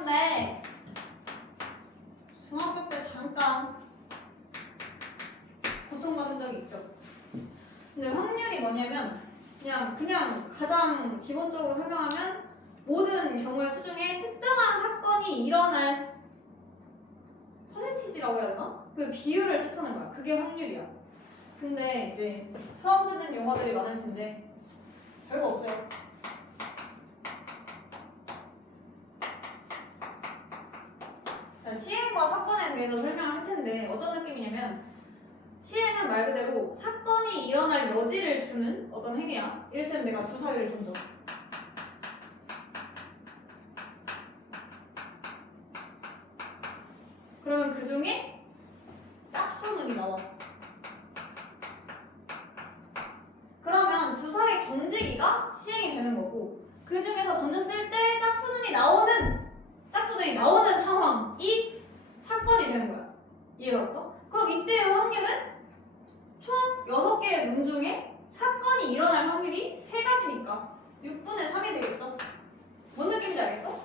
건데 중학교 때 잠깐 고통받은 적이 있죠. 근데 확률이 뭐냐면 그냥 가장 기본적으로 설명하면 모든 경우의 수 중에 특정한 사건이 일어날 퍼센티지라고 해야 되나? 그 비율을 뜻하는 거야. 그게 확률이야. 근데 이제 처음 듣는 용어들이 많을 텐데 별거 없어요. 시행과 사건에 대해서 설명을 할 텐데 어떤 느낌이냐면 시행은 말 그대로 사건이 일어날 여지를 주는 어떤 행위야. 이를테면 내가 주사위를 던져. 그러면 그 중에 짝수눈이 나와. 그러면 주사위 던지기가 시행이 되는 거고 그 중에서 던졌을 때 짝수눈이 나오는 상황이 사건이 되는 거야. 이해갔어? 그럼 이때의 확률은 총 6개의 눈 중에 사건이 일어날 확률이 3가지니까 6분의 3이 되겠죠? 뭔 느낌인지 알겠어?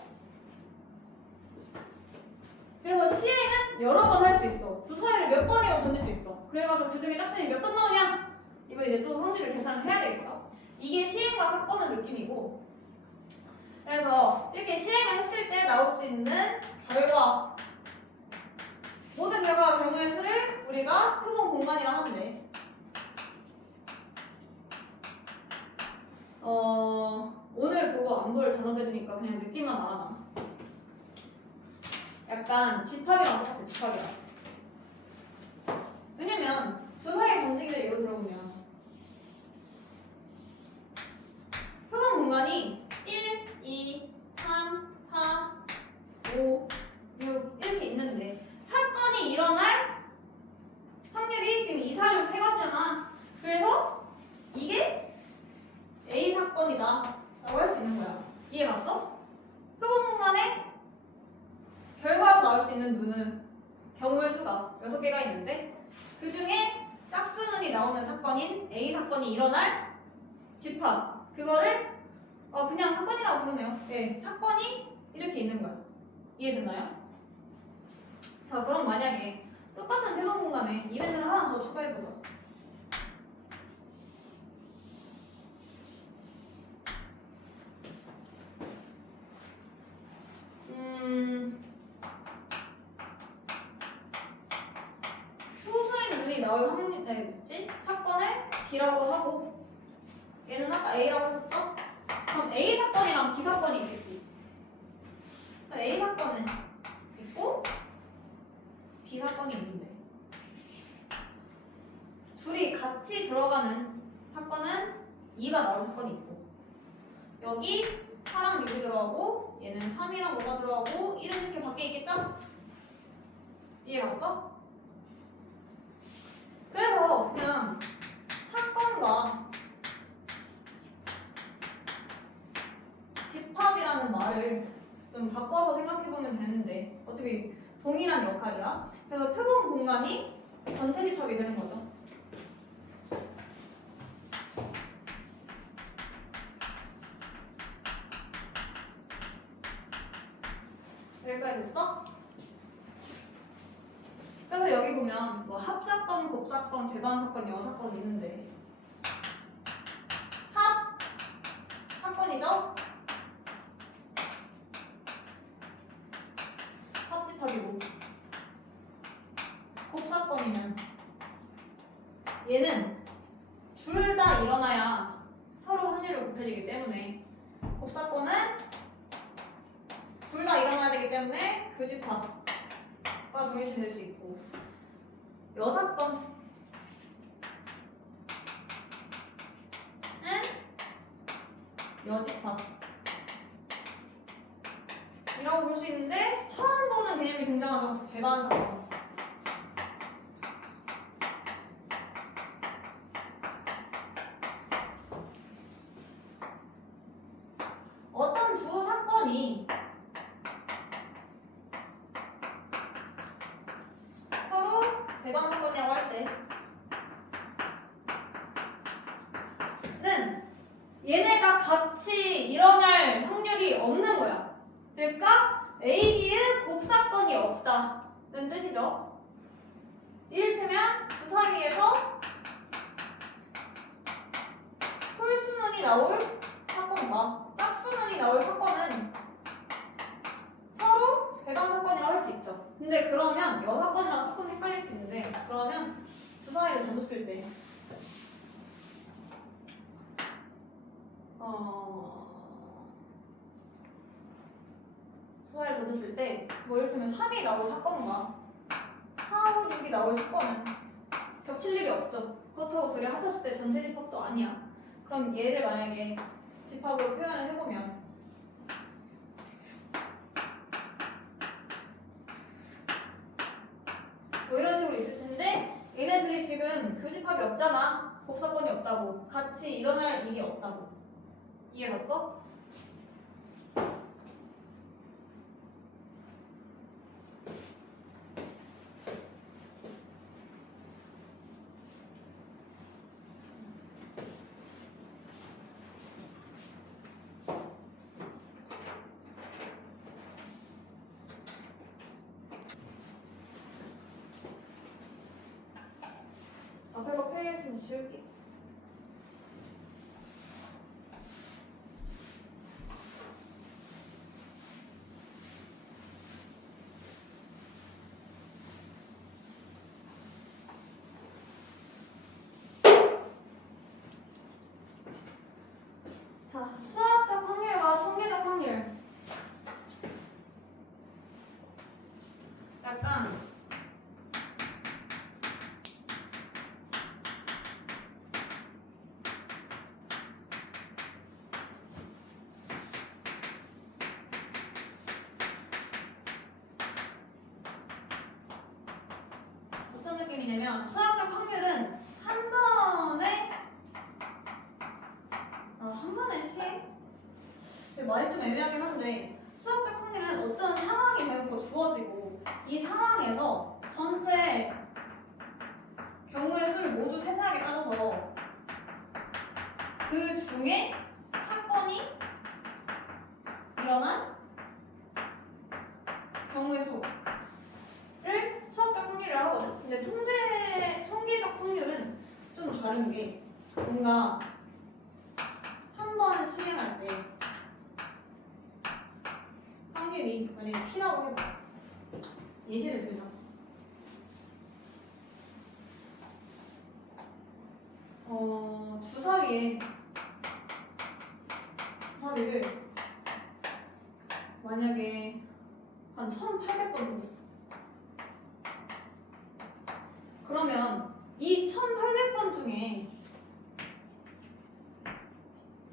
그래서 시행은 여러 번 할 수 있어. 주사위를 몇 번이나 던질 수 있어. 그래가지고 그 중에 짝수이 몇 번 나오냐? 이거 이제 또 확률을 계산을 해야 되겠죠? 이게 시행과 사건의 느낌이고 그래서 이렇게 시행을 했을 때 나올 수 있는 결과 모든 결과와 경우의 수를 우리가 표본 공간이라 하는데 오늘 그거 안 볼 단어들이니까 그냥 느낌만 알아놔. 약간 집합이랑 똑같아. 집합이랑. 왜냐면 주사위 던지기를 예로 들어보면 표본 공간이 1, 2, 3, 4, 5, 6 이렇게 있는데 사건이 일어날 확률이 지금 2, 4, 6 세 가지잖아. 그래서 이게 A 사건이다 라고 할 수 있는 거야. 이해 갔어? 표본 공간에 결과로 나올 수 있는 눈은 경우의 수가 6개가 있는데 그 중에 짝수눈이 나오는 사건인 A 사건이 일어날 집합 그거를 그냥 사건이라고 부르네요. 네, 사건이 이렇게 있는 거야. 이해됐나요? 자, 그럼 만약에 똑같은 표본 공간에 이벤트를 하나 더 추가해보죠. 소수인 눈이 나올 확률, 뭐지? 사건을 B라고 하고 얘는 아까 A라고 했었죠? 그럼 A 사건이랑 B 사건이 있겠지. A 사건은 있고 B 사건이 있는데 둘이 같이 들어가는 사건은 2가 나올 사건이 있고 여기 4랑 6이 들어가고 얘는 3이랑 5가 들어가고 1은 이렇게 밖에 있겠죠? 이해 갔어? 그래서 그냥 사건과 집합이라는 말을 좀 바꿔서 생각해보면 되는데 어차피 동일한 역할이야. 그래서 표본 공간이 전체 집합이 되는 거죠. 여기까지 됐어? 그래서 여기 보면 뭐 합사건, 곱사건, 재반사건, 여사건 있는데 합 사건이죠? 합집합이고 곱사건이면 얘는 둘 다 일어나야 서로 확률이 곱해지기 때문에 곱사건은 둘 다 일어나야 되기 때문에 교집합과 동일시 될 수 있고 여사건은 여집합 이라고 볼 수 있는데 처음 보는 개념이 등장하죠. 배반사건. 어떤 두 사건이 서로 배반사건이라고 할 때는 얘네가 같이 일어날 확률이 없는 거야. 그러니까 AB의 곱사건이 없다는 뜻이죠. 이를테면 주사위에서 홀수문이 나올 사건과 짝수문이 나올 사건은 서로 배당 사건이라고 할 수 있죠. 근데 그러면 여사건이랑 조금 헷갈릴 수 있는데, 그러면 주사위를 던졌을 때 주사위를 던졌을 때 뭐 이를테면 3이 나올 사건과 4, 5, 6이 나올 사건은 겹칠 일이 없죠. 그렇다고 둘이 합쳤을 때 전체 집합도 아니야. 그럼 얘를 만약에 집합으로 표현을 해보면 뭐 이런 식으로 있을 텐데, 얘네들이 지금 교집합이 없잖아. 곱사건이 없다고. 같이 일어날 일이 없다고. 이해갔어? 앞에 거 폐기했으면 지울게. 자, 수학적 확률과 통계적 확률. 약간 어떤 느낌이냐면, 수학적 확률은 한 번에 한 번에 시행? 말이 좀 애매하긴 한데, 수학적 확률은 어떤 상황이 대놓고 주어지고 이 상황에서 전체 경우의 수를 모두 세세하게 따져서 그 중에 사건이 일어난 경우의 수를 수학적 확률이라고 하거든. 근데 통계적 확률은 좀 다른 게, 뭔가 한 번 시행할 때 확률이 만약에 P라고 해봐. 예시를 들자. 주사위를 만약에 한 1800번 던졌어. 그러면 이 1800번 중에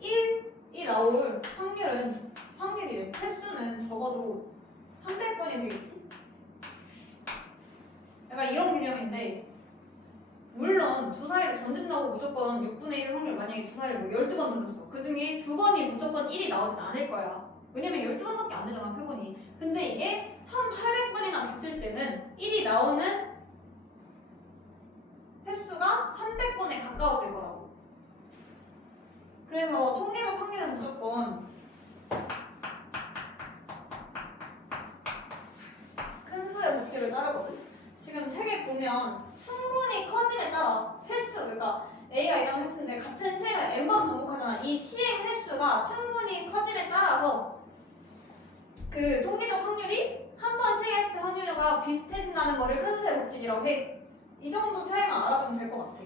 1이 나올 확률이래. 횟수는 적어도 300번이 되겠지? 약간 이런 개념인데, 물론 주사위를 던진다고 무조건 6분의 1 확률, 만약에 주사위를 뭐 12번 던졌어. 그 중에 2번이 무조건 1이 나오진 않을 거야. 왜냐면 12번밖에 안 되잖아, 표본이. 근데 이게 1800번이나 됐을 때는 1이 나오는 횟수가 300번에 가까워질 거라고. 그래서 통계적 확률은 무조건 큰 수의 법칙을 따르거든. 지금 책에 보면 충분히 커짐에 따라 횟수, 그러니까 A가 이런 횟수인데 같은 시행을 n번 반복하잖아. 이 시행 횟수가 충분히 커짐에 따라서 그 통계적 확률이 한 번 시행했을 때 확률과 비슷해진다는 거를 큰 수의 법칙이라고 해. 이 정도 차이만 알아두면 될 것 같아.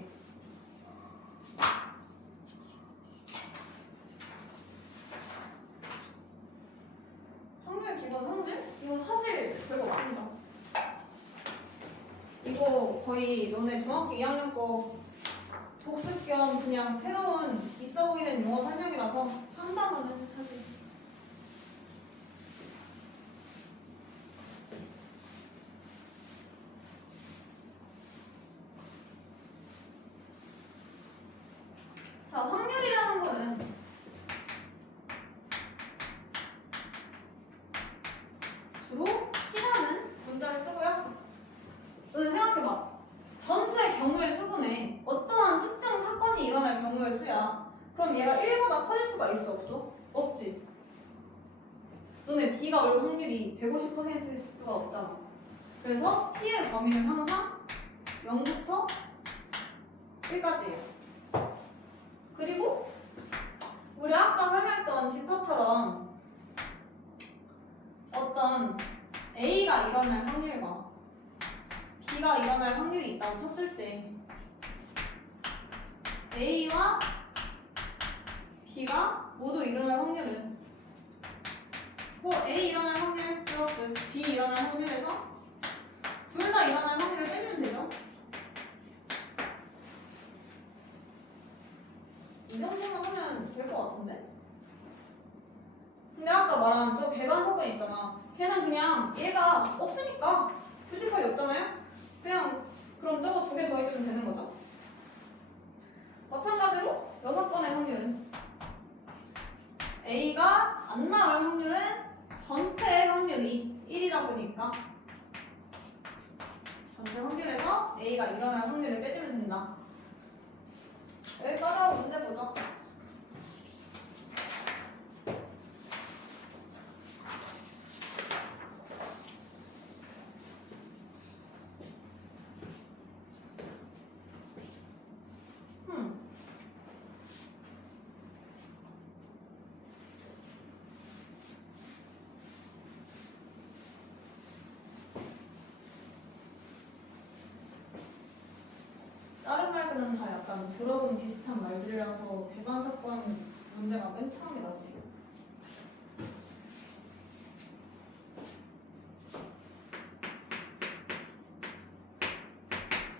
확률 기본 확률? 이거 사실 별거 아니다. 이거 거의 너네 중학교 2학년 거 복습 겸 그냥 새로운 있어 보이는 용어 설명이라서 상담어는 사실. 자, 확률이라는 거는 주로 P라는 문자를 쓰고요. 너는 생각해봐. 전체 경우의 수분에 어떠한 특정 사건이 일어날 경우의 수야. 그럼 얘가 1보다 커질 수가 있어, 없어? 없지. 너 눈에 B가 올 확률이 150%일 수가 없잖아. 그래서 P의 범위는 항상 0부터 1까지예요. 그리고 우리 아까 설명했던 집합처럼 어떤 A가 일어날 확률과 B가 일어날 확률이 있다고 쳤을 때 A와 B가 모두 일어날 확률은 A 일어날 확률 플러스 B 일어날 확률에서 둘 다 일어날 확률을 빼주면 되죠? 이 정도만 하면 될 것 같은데? 근데 아까 말한 저 배반 사건 있잖아. 걔는 그냥 얘가 없으니까 표집할 게 없잖아요? 그냥 그럼 저거 두 개 더해주면 되는 거죠? 마찬가지로 6건의 확률은 A가 안 나올 확률은 전체 확률이 1이다 보니까 전체 확률에서 A가 일어날 확률을 빼주면 된다. 여기까지 하고 문제 보자. 다른 말들은 다 약간 들어본 비슷한 말들이라서 배반 사건 문제가 맨 처음이 나네요.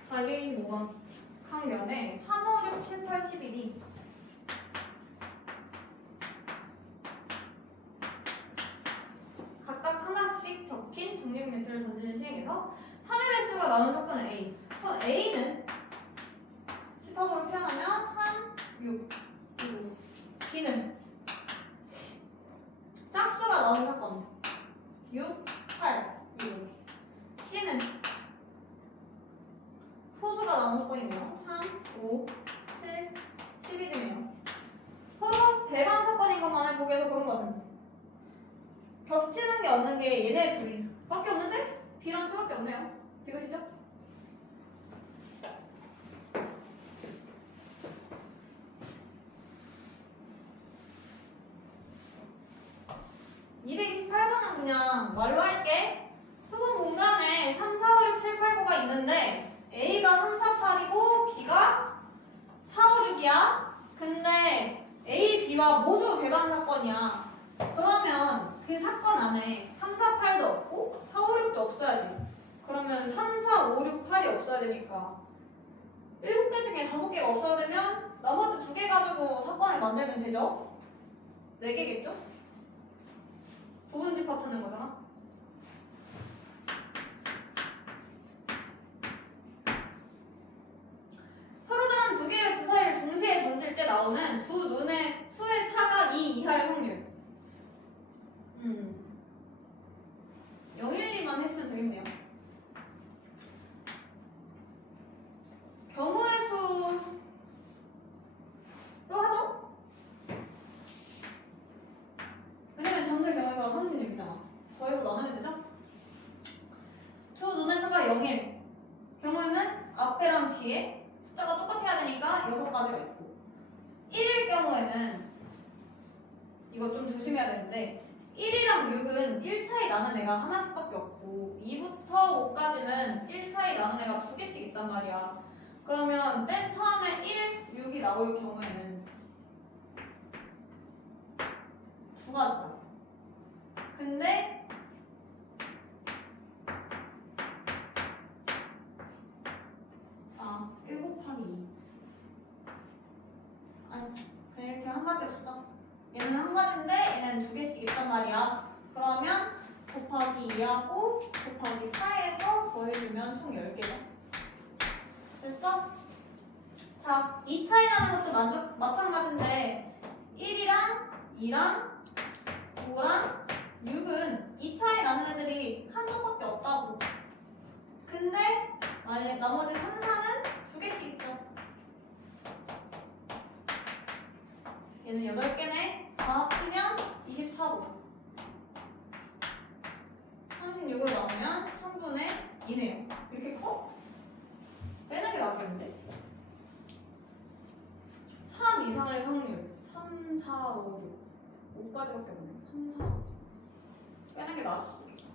자, 225번 칸면에 3, 5, 6, 7, 8, 11이 각각 하나씩 적힌 독립 매체를 던지는 시행에서 3의 횟수가 나오는 사건은 A. 그럼 A는 집합으로 표현하면 3, 6, 그리고 B는 짝수가 나오는 사건 6, 8, 2, C는 소수가 나오는 사건이네요. 3, 5, 7, 11이네요. 서로 대반 사건인 것만을 보기에서 그런 것은 겹치는 게 없는 게 얘네 둘밖에 없는데 B랑 C밖에 없네요. 지그시죠? 그냥 말로 할게. 흡음 공간에 3, 4, 5, 6, 7, 8, 9가 있는데 A가 3, 4, 8이고 B가 4, 5, 6이야. 근데 A, B와 모두 배반 사건이야. 그러면 그 사건 안에 3, 4, 8도 없고 4, 5, 6도 없어야지. 그러면 3, 4, 5, 6, 8이 없어야 되니까 7개 중에 5개가 없어야 되면 나머지 2개 가지고 사건을 만들면 되죠? 4개겠죠? 부분 집합 찾는 거잖아. 서로 다른 2개의 주사위를 동시에 던질 때 나오는 두 눈의 수의 차가 2 이하일 확률. 0, 1, 2만 해주면 되겠네요. 경우의 수로 하죠? 왜냐면 전체 경우에서 36이잖아. 더해서 나누면 되죠? 두 눈의 차가 0일 경우에는 앞에랑 뒤에 숫자가 똑같아야 되니까 6가지가 있고 1일 경우에는 이거 좀 조심해야 되는데 1이랑 6은 1차이 나는 애가 하나씩밖에 없고 2부터 5까지는 1차이 나는 애가 2개씩 있단 말이야. 그러면 맨 처음에 1, 6이 나올 경우에는 2가지잖아. 근데 1 곱하기 2 아니 그냥 이렇게 한 가지 없어. 얘는 한 가지인데 얘는 2개씩 있단 말이야. 그러면 곱하기 2하고 곱하기 4에서 더해주면 총 10개죠. 됐어? 자, 2차이 나는 것도 마찬가지인데 1이랑 2랑 5랑 6은 2차이 나는 애들이 한 쪽밖에 없다고. 근데 만약에 나머지 3, 4는 2개씩 있죠. 얘는 8개네. 다 합치면 24고 26을 나누면 3분의 2네요. 이렇게 커? 빼는 게 낫겠는데? 3 이상의 확률 3, 4, 5, 6 5까지밖에 없네. 3, 4 빼는 게 나을 수도 있겠다.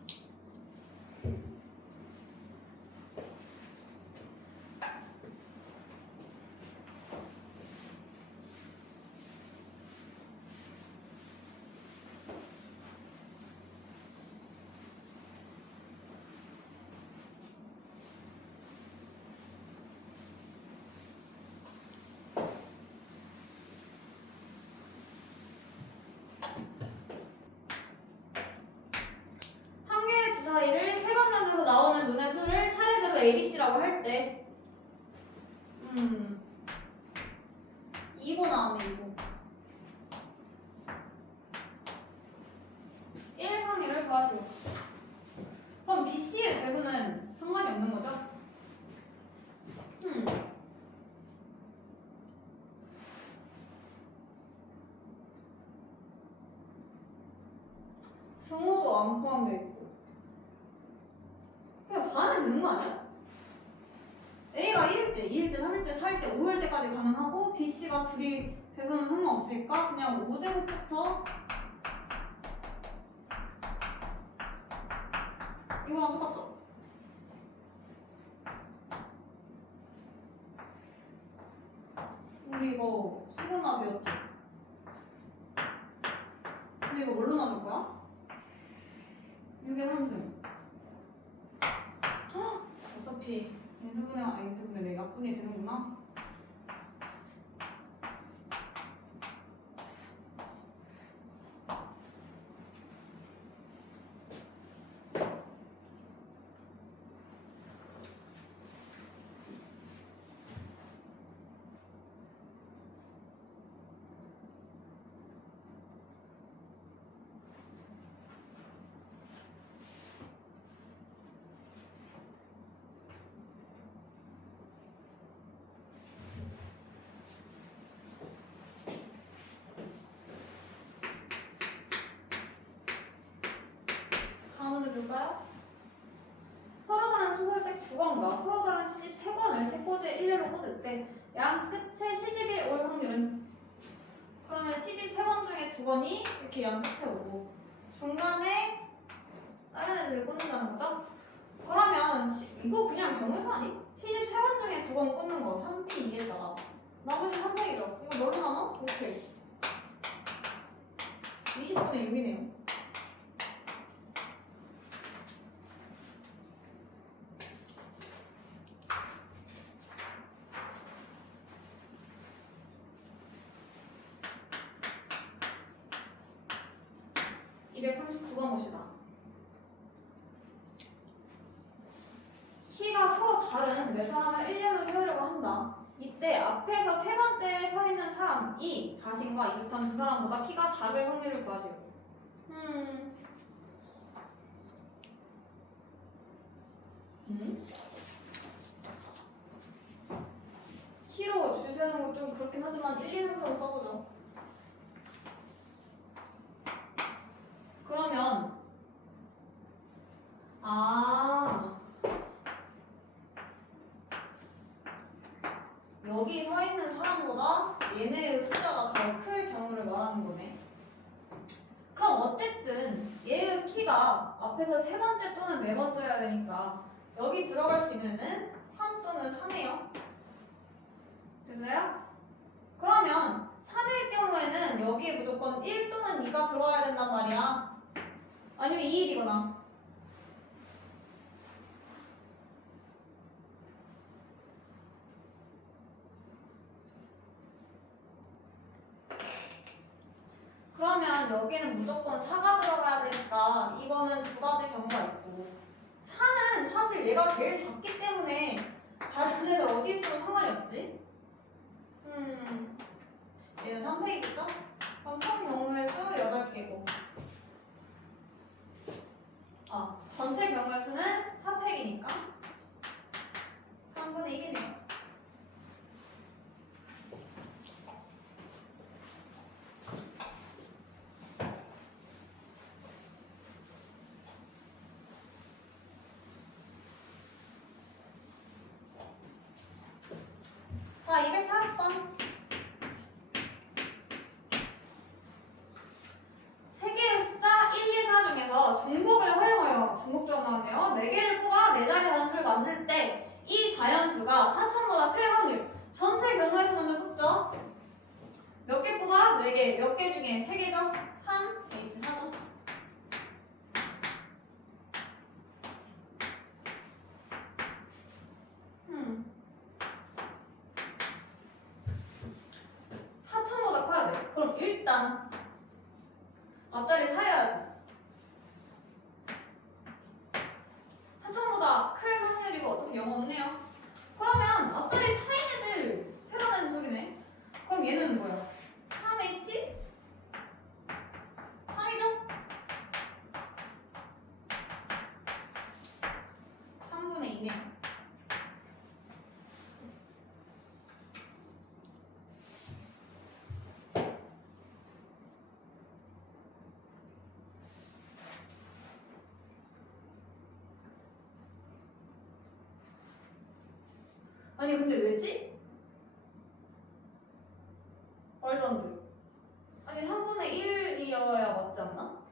한 개의 주사위를 세 번 나눠서 나오는 눈의 수를 차례대로 ABC라고 할 때 2보 나오네. 2보 1 확률을 구하시고 그럼 BC의 대수는 상관이 없는 거죠? 승호도 안 포함되어 있고 그냥 다 하면 되는 거 아니야? A가 1일 때, 2일 때, 3일 때, 4일 때, 5일 때까지 가능하고 BC가 둘이 돼서는 상관없으니까 그냥 5제곱부터 이거랑 똑같죠? 우리 이거 시그마 배웠죠? 근데 이거 뭘로 나눌 거야? 6의 3승 어차피 인수분해 약분이 되는구나. 다음 해볼까요? 서로 다른 소설책 2권과 서로 다른 시집 3권을 책꽂이에 일례로 꽂을 때 양 끝에 시집이 올 확률은? 그러면 시집 3권 중에 2권이 이렇게 양 끝에 오고 중간에 다른 애들을 꽂는다는 거죠? 그러면 이거 그냥 경우수 아니? 시집 3권 중에 2권 꽂는 거 3P 2에다가 나머지 3팩이죠? 이거 뭘로 나눠? 오케이 20분의 6이네요. 봅시다. 키가 서로 다른 네 사람을 일렬로 세우려고 한다. 이때 앞에서 세 번째에 서 있는 사람이 자신과 이웃한 두 사람보다 키가 작을 확률을 구하시오. 키로 줄 세우는 거 좀 그렇긴 하지만 1, 2, 3, 4로 써보죠. 그러면 여기 서 있는 사람보다 얘네의 숫자가 더 클 경우를 말하는 거네. 그럼 어쨌든 얘의 키가 앞에서 세 번째 또는 네 번째여야 되니까 여기 들어갈 수 있는 애는 3 또는 3이에요. 됐어요? 그러면 3일 경우에는 여기에 무조건 1 또는 2가 들어와야 된단 말이야. 아니면 2일이거나. 그러면 여기는 무조건 4가 들어가야 되니까 이거는 두 가지 경우가 있고 4는 사실 얘가 제일 작기 때문에 다른 애들 어디 있어도 상관이 없지? 얘는 3팩이겠죠? 그럼 총 경우의 수 8개고 전체 경우의 수는 4팩이니까 3분의 1이네요. 자, 240번. 세 개의 숫자 1, 2, 4 중에서 중복을 허용하여 중복적 나왔네요. 4개를 뽑아 4자리 자연수를 만들 때 이 자연수가 4,000보다 클 확률. 전체 경우에서 먼저 뽑죠. 몇 개 뽑아? 4개. 몇 개 중에 3개죠? 3, H 4죠. 음. 4,000보다 커야 돼. 그럼 일단 앞자리 사야지. 4,000보다 클 확률이고 어차피 영어 없네요. 그러면 앞자리 사인 애들 세라는 소리네. 그럼 얘는 뭐야? 3H? 3이죠? 3분의 2네. 아니 근데 왜지? 말도 안 돼. 아니 3분의 1이어야 맞지 않나?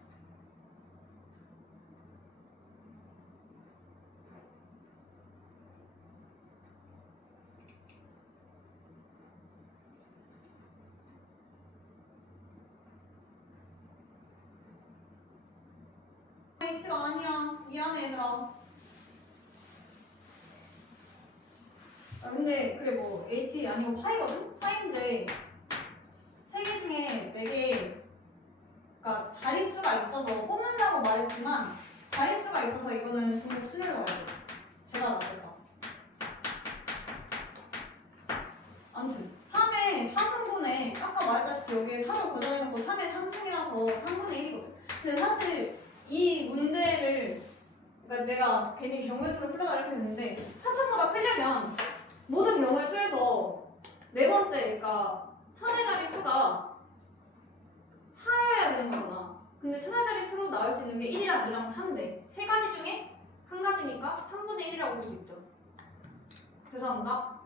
H가 아니야. 미안해 얘들아. 아 근데 그래 뭐 H 아니고 파이거든? 파인데 3개 중에 4개가 자릿수가 있어서 뽑는다고 말했지만 자릿수가 있어서 이거는 중복 순위로 가야 돼. 제가 맞을까? 아무튼 3의 4승분에 아까 말했다시피 여기에 4로 고정해놓고 3의 3승이라서 3분의 1이거든. 근데 사실 이 문제를 그러니까 내가 괜히 경우의 수를 풀려다 이렇게 했는데 4,000보다 풀려면 모든 경우의 수에서 네 번째 그러니까 천의 자리 수가 4여야 되는 거잖아. 근데 천의 자리 수로 나올 수 있는 게 1이랑 2랑 3인데 세 가지 중에 한 가지니까 3분의 1이라고 볼 수 있죠. 죄송합니다.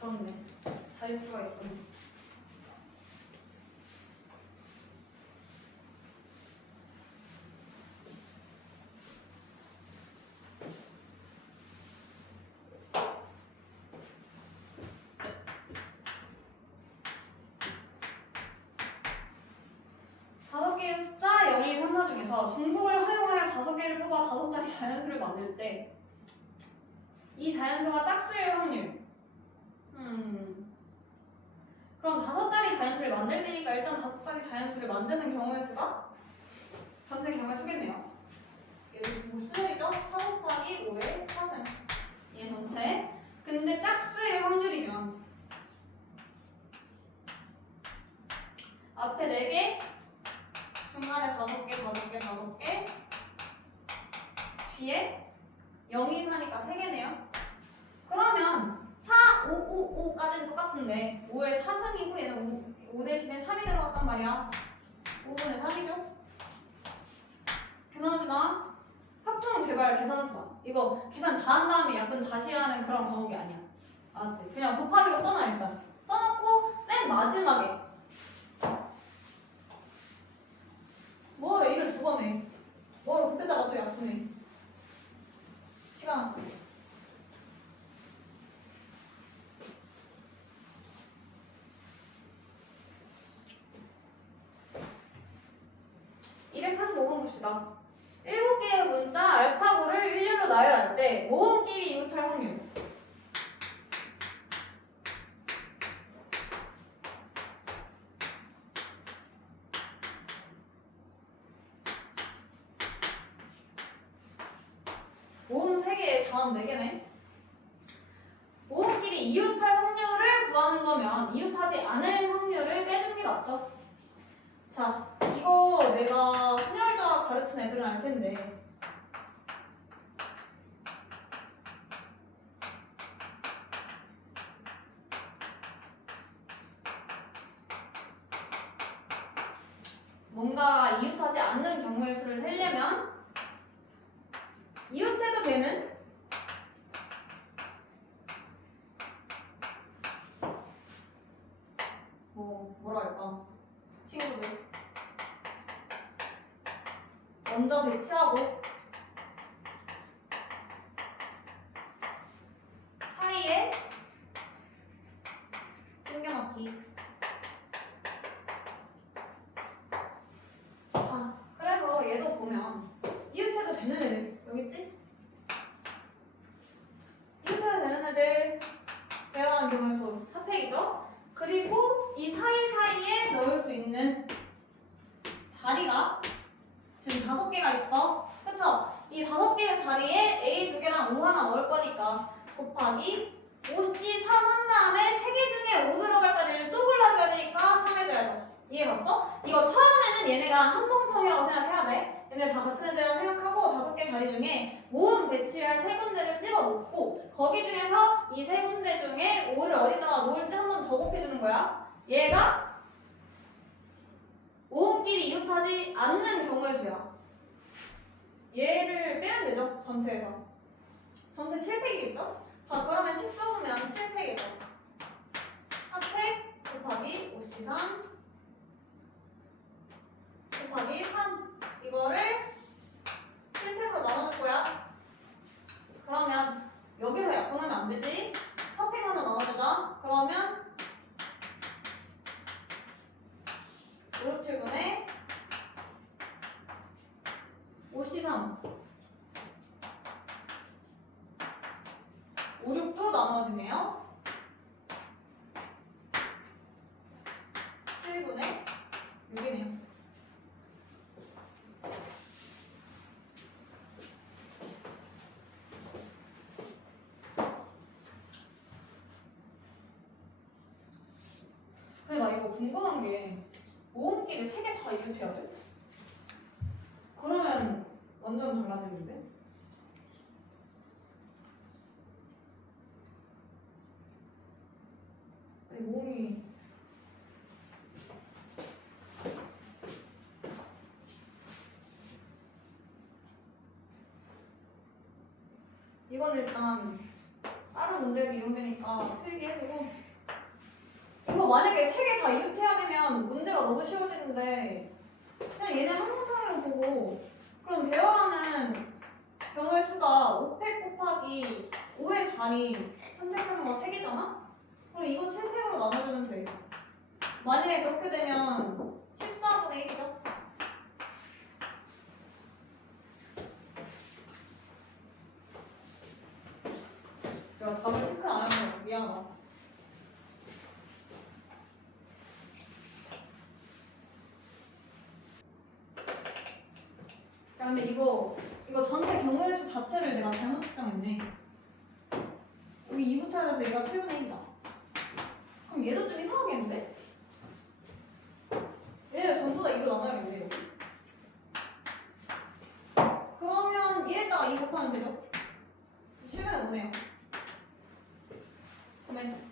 그렇네. 자릿수가 있어. 다섯 개의 숫자 0, 1, 3, 4 중에서 중복을 허용하여 5개를 뽑아 5자리 자연수를 만들 때 이 자연수가 짝수일 확률. 그럼 5자리 자연수를 만들 테니까 일단 5자리 자연수를 만드는 경우의 수가 전체 경우의 수겠네요. 여기 중복 수열이죠? 4 곱하기 5의 4승. 얘 전체. 근데 짝수일 확률이면 앞에 4개, 중간에 5개, 5개, 5개, 뒤에 0이 4니까 3개네요. 그러면 4, 5, 5, 5까지는 똑같은데 5의 4승이고 얘는 5 대신에 3이 들어갔단 말이야. 5분의 3이죠? 계산하지 마. 합통 제발 계산하지 마. 이거 계산 다 한 다음에 약분 다시 하는 그런 과목이 아니야. 알았지? 그냥 곱하기로 써놔 일단. 써놓고 맨 마지막에 뭐하러 일을 2번 해. 뭐하러 그때다가 또 약분해. 시간 안 끌려. 봅시다. 7개의 문자 알파고를 일렬로 나열할 때 모음끼리 이웃할 확률. 모음 3개에 자음 4개네. 모음끼리 이웃할 확률을 구하는 거면 이웃하지 않을 확률을 빼주는 게 맞죠? 자, 이거 내가 순열조합 가르친 애들은 알 텐데 뭔가 이웃하지 않는 경우의 수를 세려면 이웃해도 되는 뭐랄까 친구들 먼저 배치하고 사이에 숨겨넣기. 자, 그래서 얘도 보면 이웃해도 되는 애들 여기 있지? 이웃해도 되는 애들 배열하는 경우의 수 4팩이죠? 그리고 이 사이사이에 넣을 수 있는 자리가 지금 5개가 있어. 그쵸? 이 5개의 자리에 A 2개랑 O 하나 넣을 거니까 곱하기 5C 3 한 다음에 3개 중에 5 들어갈 자리를 또 골라줘야 되니까 3 해줘야죠. 이해봤어? 이거 처음에는 얘네가 한봉통이라고 생각해야 돼. 얘네 다 같은 애들이라고 생각하고 5개 자리 중에 모음 배치할 3군데를 찍어 놓고 거기 중에서 이 3군데 중에 5를 어디다가 놓을지 한 번 더 곱해주는 거야. 얘가 모음끼리 이웃하지 않는 경우의 수야. 얘를 빼면 되죠. 전체에서. 전체 7팩이겠죠? 자, 그러면 10 써보면 7팩이죠. 4팩 곱하기 5C3 곱하기 3 이거를 7팩으로 나눠줄 거야. 그러면 여기서 약분하면 안 되지. 4팩으로 나눠주자. 그러면 5, 6, 7분의 5C3 5, 6도 나눠지네요. 7분의 6이네요. 근데 나 이거 궁금한 게 모음끼리 3개 다 이웃해야 돼? 그러면 완전 달라지는데? 아니 모음이 이건 일단 다른 문제에도 이용되니까 필기해주고 이거 만약에 3개 다 이웃해야 되면 문제가 너무 쉬워지는데 그냥 얘네 한번탕으로 보고 그럼 배열하는 경우의 수가 5팩 곱하기 5의 자리 선택하는 거 3개잖아? 그럼 이거 7팩으로 나눠주면 돼. 만약에 그렇게 되면 14분의 1이죠? 내가 답을 체크 안 해서 미안하다. 야, 근데 이거 전체 경우의 수 자체를 내가 잘못 측정했네. 여기 2부터 해서 얘가 7분의 1이다. 그럼 얘도 좀 이상하겠는데? 얘네 전부 다 2로 나눠야겠네, 여기. 그러면 얘에다가 2 곱하면 되죠? 7분의 5네요. 그러면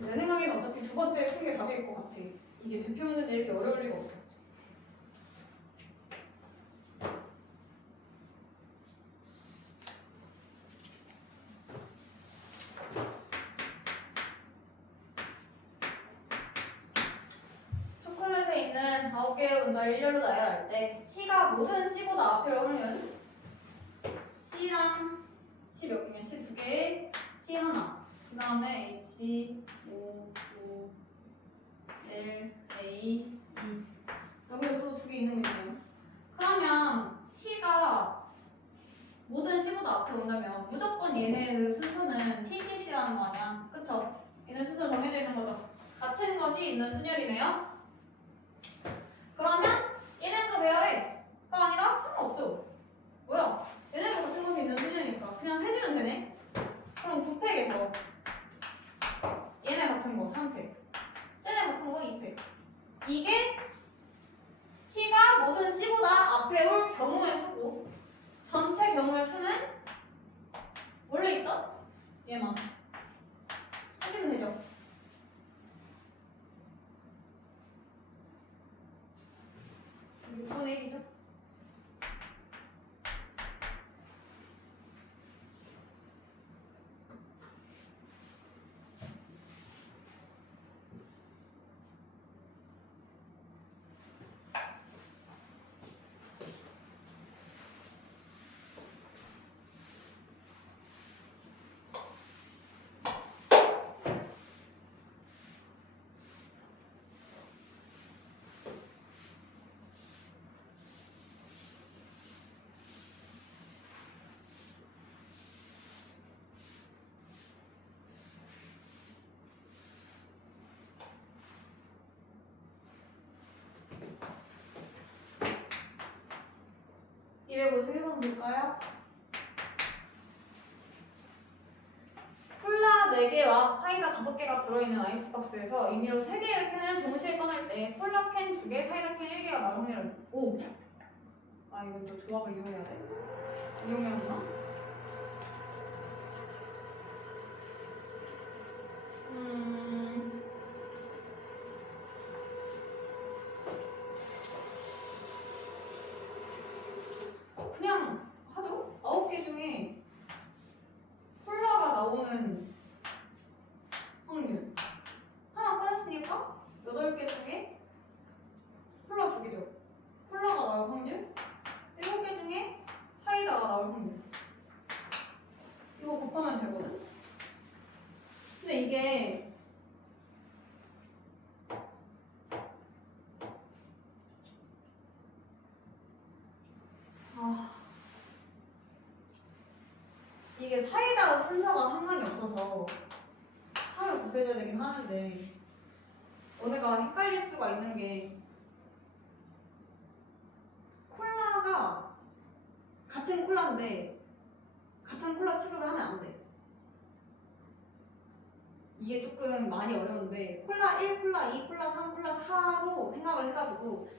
내 생각에는 어차피 두 번째 큰 게 답일 것 같아. 이게 대표 문제는 이렇게 어려울 리가 없어. 초콜릿에 있는 9개의 문자를 일렬로 나열할 때 T가 모든 C보다 앞에 올 확률은 C랑 C 몇 개면 C 2개, T 하나. 그 다음에 H, O, O, L, A, E. 여기도 또 2개 있는 거 있네요. 그러면 T가 모든 C보다 앞에 온다면 무조건 얘네 순서는 TCC라는 거 아니야? 그쵸? 얘네 순서 정해져 있는 거죠? 같은 것이 있는 순열이네요. 그러면 얘네도 배열해. 가 아니라 상관없죠? 뭐야? 얘네도 같은 것이 있는 순열이니까 그냥 세주면 되네? 그럼 9팩에서 얘네 같은 거 3팩, 쟤네 같은 거 2팩. 이게 T가 모든 C보다 앞에 올 경우의 수고 전체 경우의 수는 원래 있던 얘만 해주면 되죠. 모의고사 1번 볼까요? 콜라 4개와 사이다 5개가 들어있는 아이스박스에서 임의로 3개의 캔을 동시에 꺼낼 때 콜라 캔 2개, 사이다 캔 1개가 나올 확률은 오! 아 이건 또 조합을 이용해야 돼? 이용해야 되나? 그냥 하죠. 9개 중에 콜라가 나오는 확률 하나 꺼냈으니까 8개 중에 콜라 2개죠. 콜라가 나올 확률 7개 중에 사이다가 나올 확률 이거 곱하면 되거든? 근데 이게 이게 사이다가 순서가 상관이 없어서 하나를 곱해줘야 되긴 하는데 너네가 헷갈릴 수가 있는 게 콜라가 같은 콜라인데 같은 콜라 취급을 하면 안 돼. 이게 조금 많이 어려운데 콜라 1, 콜라 2, 콜라 3, 콜라 4로 생각을 해가지고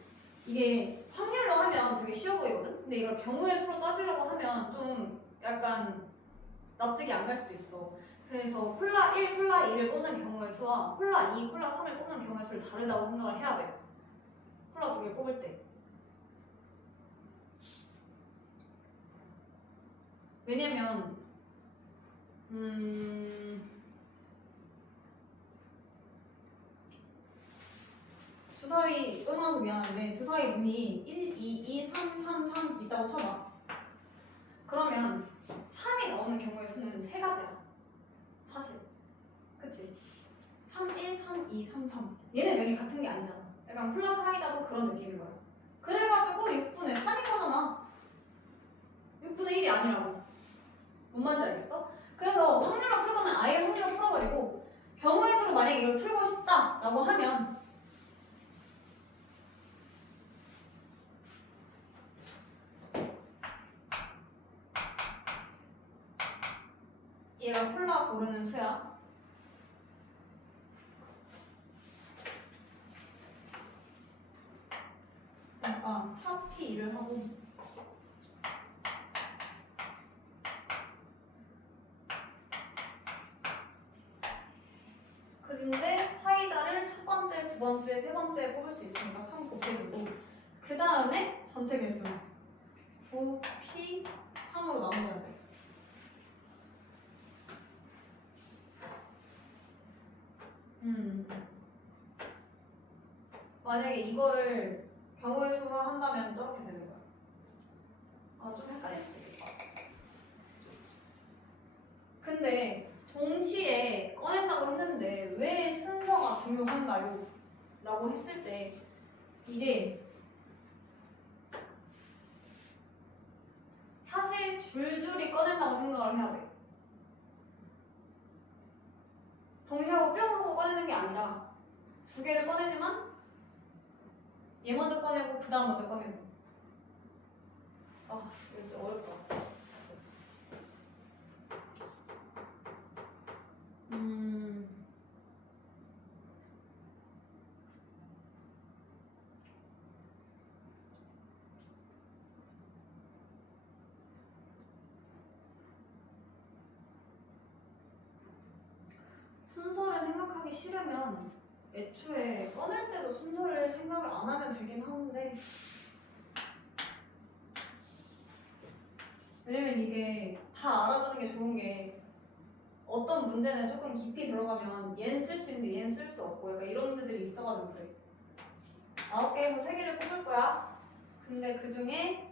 이게 확률로 하면 되게 쉬워 보이거든? 근데 이걸 경우의 수로 따지려고 하면 좀 약간 납득이 안 갈 수도 있어. 그래서 콜라 1, 콜라 2를 뽑는 경우의 수와 콜라 2, 콜라 3을 뽑는 경우의 수를 다르다고 생각을 해야 돼. 콜라 2개를 뽑을 때. 왜냐면 주사위 끊어서 미안한데 주사위 문이 1, 2, 2, 3, 3, 3 있다고 쳐봐. 그러면 3이 나오는 경우의 수는 3가지야. 사실. 그치? 3, 1, 3, 2, 3, 3. 얘네 면이 같은 게 아니잖아. 약간 콜라 사이다도 그런 느낌인 거야. 그래가지고 6분의 3인 거잖아. 6분의 1이 아니라고. 뭔 말인지 알겠어? 그래서 확률로 풀 거면 아예 확률로 풀어버리고 경우의 수로 만약에 이걸 풀고 싶다라고 하면 얘가 콜라 고르는 수야. 그러니까 4P1을 하고 그런데 사이다를 첫 번째, 두 번째, 세 번째에 뽑을 수 있으니까 3 곱해주고 그 다음에 전체 개수 9P 3으로 나눠야 돼. 만약에 이거를 경우의 수로 한다면 저렇게 되는 거야. 좀 헷갈릴 수도 있겠다. 근데 동시에 꺼낸다고 했는데 왜 순서가 중요한가요? 라고 했을 때 이게 사실 줄줄이 꺼낸다고 생각을 해야 돼. 동시에 하고 뿅 하고 꺼내는 게 아니라 2개를 꺼내지만 얘 먼저 꺼내고 그 다음 먼저 꺼내고. 이거 진짜 어렵다. 순서를 생각하기 싫으면 애초에 꺼낼 때도 순서를 생각을 안 하면 되긴 하는데 왜냐면 이게 다 알아두는 게 좋은 게 어떤 문제는 조금 깊이 들어가면 얘는 쓸 수 있는데 얘는 쓸 수 없고 약간 이런 문제들이 있어가지고 그래. 9개에서 3개를 뽑을 거야. 근데 그 중에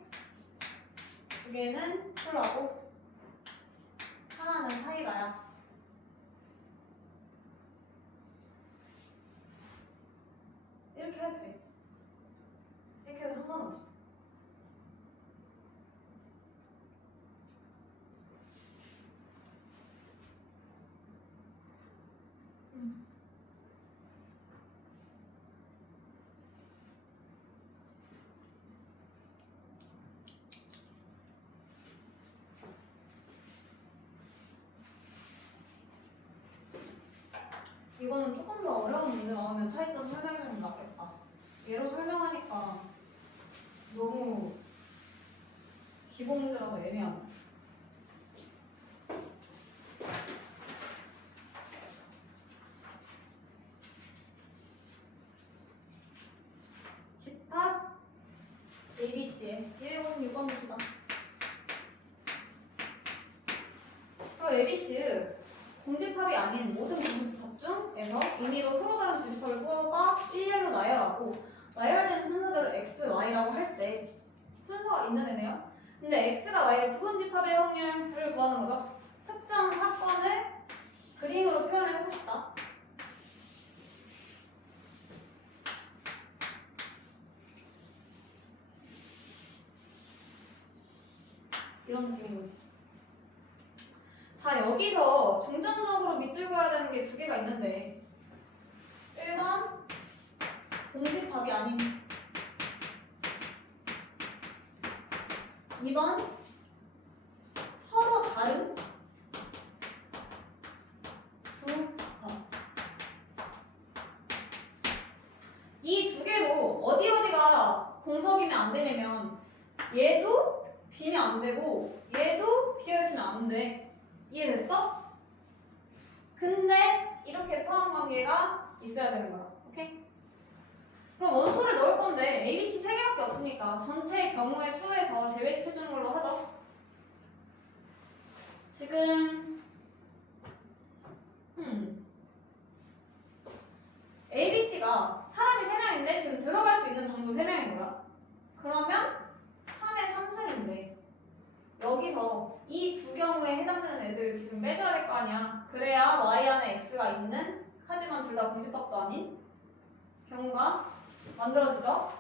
2개는 콜라고 하나는 사이다야. 이렇게 해도 돼. 이렇게 해도 상관없어. 이거는 조금 더 어려운 문제 나오면 차이점 설명해주면 낫겠다. 얘로 설명하니까 너무 기본 문제라서 애매하네. 집합 ABC에 1번, 6번 봅시다. 집합 ABC 공집합이 아닌 모든 공집합 중에서 임의로 서로 다른 두 집합을 뽑아 일렬로 나열하고 나열된 순서대로 X, Y라고 할 때 순서가 있는 애네요. 근데 X가 Y의 부분집합의 확률을 구하는 거죠. 특정 사건을 그림으로 표현을 해봅시다. 이런 느낌인 거지. 자, 여기서 중점적으로 밑줄 그어야 되는 게 두 개가 있는데 1번 공집합이 아닌 2번 서로 다른 두 집합. 이 두 개로 어디가 공석이면 안 되냐면 얘도 비면 안 되고 얘도 비어있으면 안 돼. 이해됐어? 근데 이렇게 포함 관계가 있어야 되는 거야. 오케이? 그럼 원소를 넣을 건데 ABC 3개밖에 없으니까 전체 경우의 수에서 제외시켜주는 걸로 하죠. 지금 ABC가 사람이 3명인데 지금 들어갈 수 있는 방도 3명인 거야. 그러면 3의 3승인데 여기서 이 두 경우에 해당되는 애들을 지금 빼줘야 될 거 아니야. 그래야 Y 안에 X가 있는 하지만 둘 다 공집합도 아닌 경우가 만들어지죠.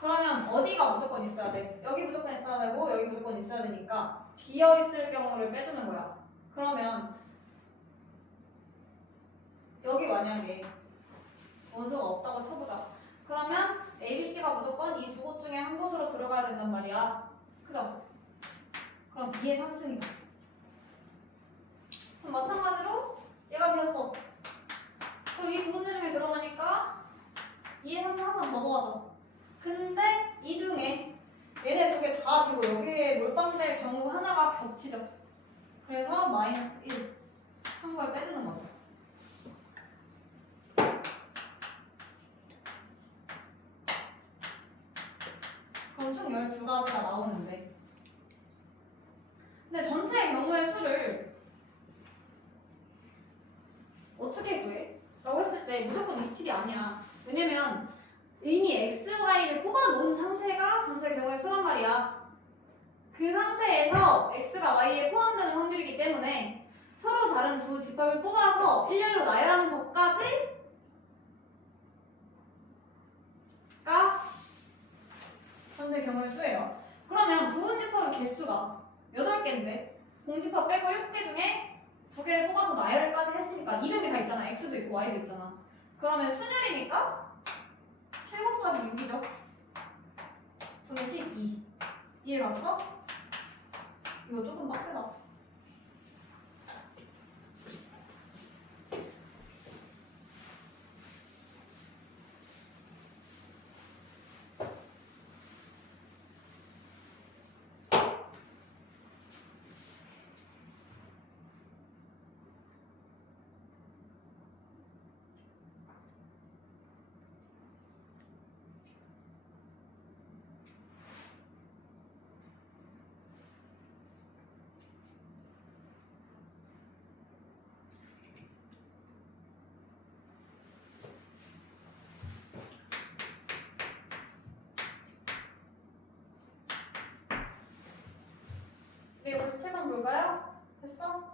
그러면 어디가 무조건 있어야 돼? 여기 무조건 있어야 되고 여기 무조건 있어야 되니까 비어있을 경우를 빼주는 거야. 그러면 여기 만약에 원소가 없다고 쳐보자. 그러면 ABC가 무조건 이 두 곳 중에 한 곳으로 들어가야 된단 말이야. 그죠? 그럼 2의 3승이죠. 그럼 마찬가지로 얘가 비었어. 그럼 이 두 군데 중에 들어가니까 2의 3승 한 번 더 넣어줘. 근데 이 중에 얘네 두 개 다 비고 여기에 몰빵될 경우 하나가 겹치죠. 그래서 마이너스 1 한 걸 빼주는 거죠. 그럼 총 12가지가 나오는데 근데 전체 경우의 수를 어떻게 구해? 라고 했을 때 무조건 27이 아니야. 왜냐면 이미 x, y를 뽑아놓은 상태가 전체 경우의 수란 말이야. 그 상태에서 x가 y에 포함되는 확률이기 때문에 서로 다른 두 집합을 뽑아서 일렬로 나열하는 것까지가 전체 경우의 수예요. 그러면 부분집합의 개수가 8개인데 공집합 빼고 7개 중에 2개를 뽑아서 나열까지 했으니까 이름이 다 있잖아. x도 있고 y도 있잖아. 그러면 순열이니까 7 곱하기 6이죠. 2개 12. 이해 갔어? 이거 조금 빡세다. 우리 57번 볼까요? 됐어?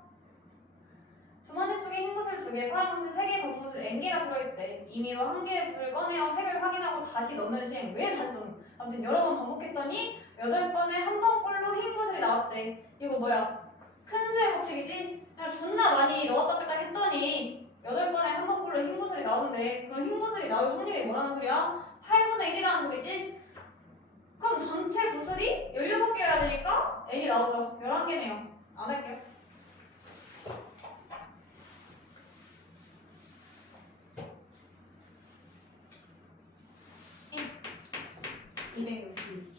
주머니 속에 흰 구슬 2개, 파란 구슬 3개, 검은 구슬 N개가 들어있대. 임의로 한 개의 구슬을 꺼내어 색을 확인하고 다시 넣는 시행. 왜 다시 넣는? 아무튼 여러 번 반복했더니 8번에 한 번꼴로 흰 구슬이 나왔대. 이거 뭐야? 큰 수의 법칙이지? 그냥 존나 많이 넣었다 뺐다 했더니 8번에 한 번꼴로 흰 구슬이 나온대. 그럼 흰 구슬이 나올 확률이 뭐라는 소리야? 8분의 1이라는 소리지? 그럼 전체 구슬이 16개여야 되니까 N이 나오죠. 11개네요. 안 할게요. 262.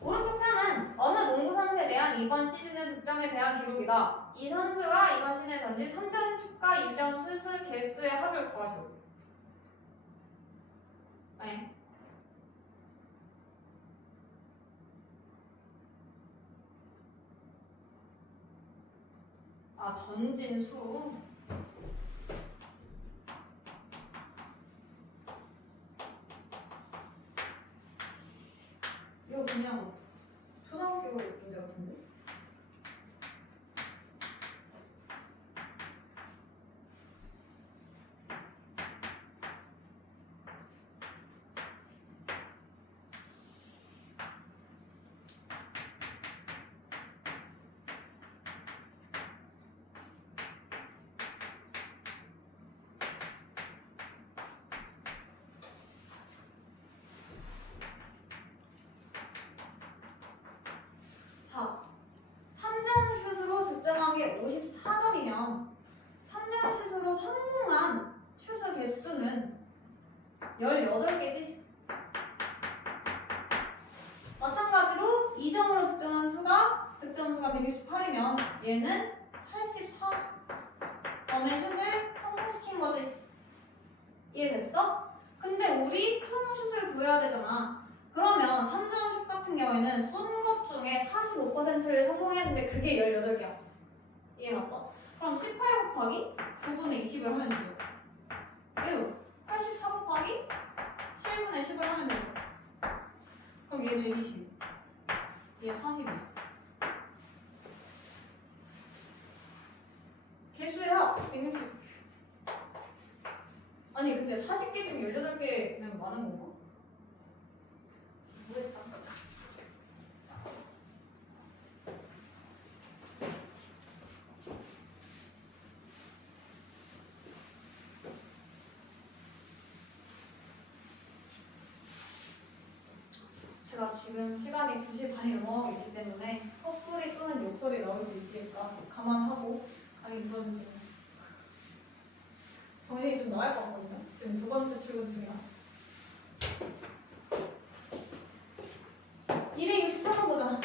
오른쪽 편은 어느 농구 선수에 대한 이번 시즌의 득점에 대한 기록이다. 이 선수가 이번 시즌에 던진 3점 슛과 2점 투수 개수의 합을 구하죠. 네. 아, 던진 수. 이거 그냥 초등학교 문제 같은데? 자, 3점 슛으로 득점한 게 54점이면 3점 슛으로 성공한 슛의 개수는 18개지? 마찬가지로 2점으로 득점한 수가 득점수가 168이면 얘는 84점의 슛을 성공시킨 거지. 이해됐어? 근데 우리 총 슛을 구해야 되잖아. 그러면 3점 슛 같은 경우에는 쏜 것 중에 45%를 성공했는데 그게 18개야. 이해갔어? 그럼 18 곱하기 9분의 20을 하면 되죠. 얘도 84 곱하기 7분의 10을 하면 되죠. 그럼 얘는 20, 얘 40. 개수의 합 160. 아니 근데 40개 중에 18개면 많은 건가? 모르겠다. 제가 지금 시간이 2시 반이 넘어가고 있기 때문에 헛소리 또는 욕소리 나올 수 있으니까 감안하고 강의 들어주세요. 정신이 좀 나을 것 같거든요. 지금 2번째 출근 중이라. 263번 보자.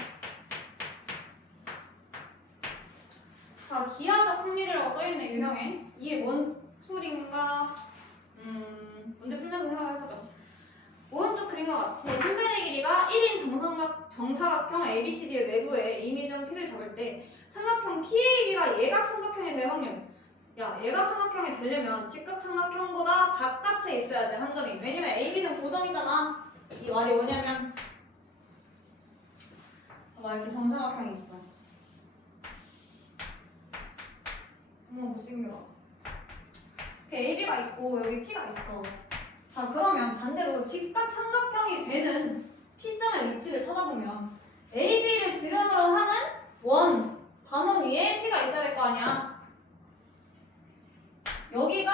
자, 기하적 확률이라고 써있네, 유형에. 이게 뭔 소린가? 문제 풀면서 생각해보죠. 오른쪽 그림과 같이 한 변의 길이가 1인 정사각형 ABCD의 내부에 이미점 P를 잡을 때 삼각형 PAB가 예각삼각형이 될 확률. 야, 예각삼각형이 되려면 직각삼각형보다 바깥에 있어야지 한 점이. 왜냐면 AB는 고정이잖아. 이 말이 뭐냐면 이렇게 정사각형이 있어. 너무 못생겨. AB가 있고 여기 P가 있어. 자, 그러면 반대로 직각삼각형이 되는 P점의 위치를 찾아보면 AB를 지름으로 하는 원 단원 위에 P가 있어야 될 거 아니야. 여기가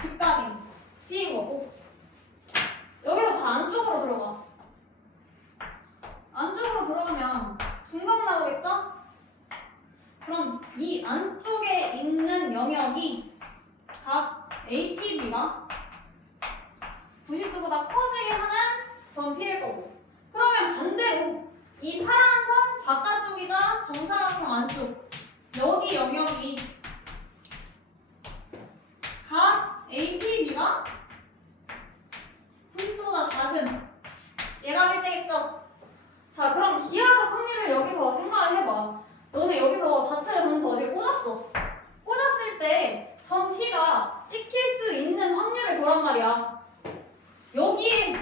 직각인 P인 거고, 여기서 다 안쪽으로 들어가. 안쪽으로 들어가면 중각 나오겠죠? 그럼 이 안쪽에 있는 영역이 각 APB가 90도보다 커지게 하는 전 P일 거고, 그러면 반대로 이 파란 선 바깥쪽이자 정사각형 안쪽 여기 영역이 각 APB가 90도보다 작은 예각일 때겠죠? 자, 그럼 기하적 확률을 여기서 생각을 해봐. 너네 여기서 다트를 던져서 어디에 꽂았어. 꽂았을 때 전 P가 찍힐 수 있는 확률을 보란 말이야. 여기에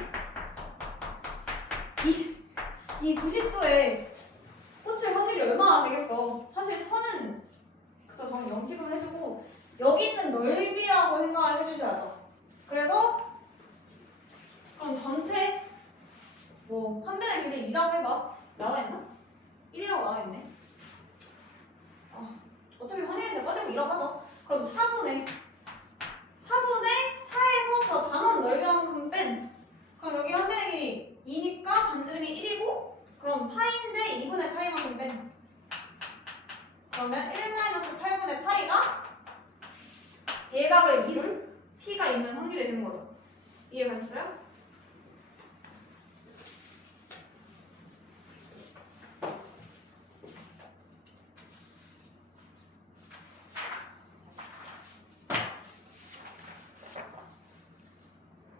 이 90도에 꽂힐 확률이 얼마나 되겠어. 사실 선은 그저 저는 0 취급을 해주고 여기 있는 넓이라고 생각을 해주셔야죠. 그래서 그럼 전체 뭐 한 변의 길이 2라고 해봐. 나와있나? 1이라고 나와있네. 어차피 확률인데 꺼지고 2라고 하죠. 그럼 4분의 4에서 저 단원 넓이만큼 뺀, 그럼 여기 한 변의 길이 2니까 반지름이 1이고, 그럼 파인데 2분의 파이만큼 뺀 그러면 1-8분의 파이가 예각을 이룰 P가 있는 확률이 되는 거죠. 이해가셨어요?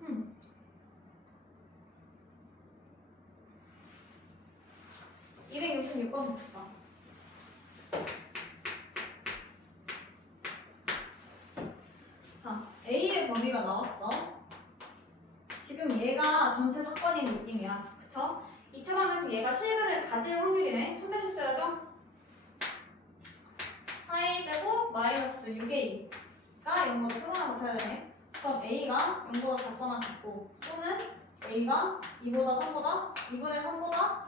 음. 266번 봅시다. 자, A의 범위가 나왔어. 지금 얘가 전체 사건인 느낌이야. 그쵸? 2차 방정식 얘가 실근을 가질 확률이네. 판별식 써야죠? 4a제곱 마이너스 6a가 0보다 크거나 같아야 되네. 그럼 a가 0보다 작거나 같고 또는 a가 2보다 3보다 2분의 3보다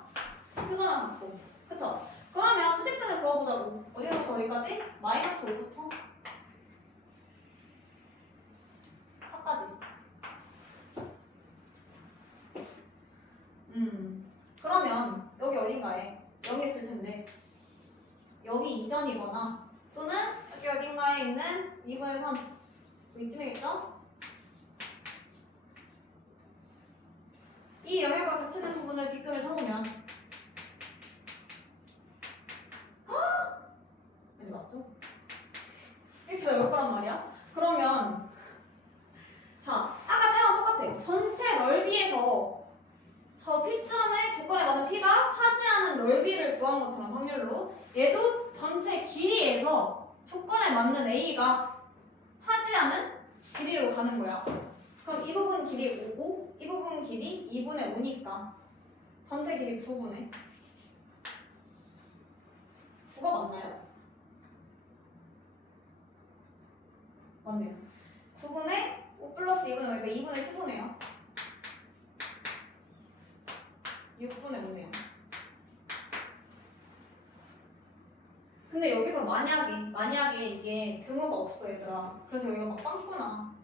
크거나 같고. 그쵸? 그러면 수직선을 그어보자고. 어디로부터 어디까지? 마이너스 5부터 4까지. 그러면 여기 어딘가에 0이 있을 텐데 여기 이전이거나 또는 여기 어딘가에 있는 2분의 3 이쯤이겠죠? 이 영역과 겹치는 부분을 빗금을 쳐보면 아니 맞죠? 이렇게 나올 거란 말이야. 그러면 자 아까 때랑 똑같아. 전체 넓이에서 저 P점의 조건에 맞는 P가 차지하는 넓이를 구한 것처럼 확률로 얘도 전체 길이에서 조건에 맞는 A가 차지하는 길이로 가는 거야. 그럼 이 부분 길이 5고 이 부분 길이 2분의 5니까 전체 길이 9분의 9가 맞나요? 맞네요. 9분의 5 플러스 2분의 5니까 2분의 15네요. 6분의 5네요. 근데 여기서 만약에 이게 등호가 없어 얘들아. 그래서 여기가 막 빵꾸나.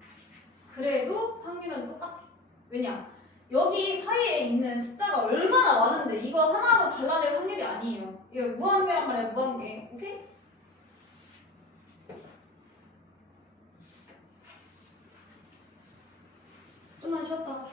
그래도 확률은 똑같아. 왜냐? 여기 사이에 있는 숫자가 얼마나 많은데 이거 하나로 달라질 확률이 아니에요. 이거 무한계란 말이야, 무한계. 오케이? 좀만 쉬었다 하자.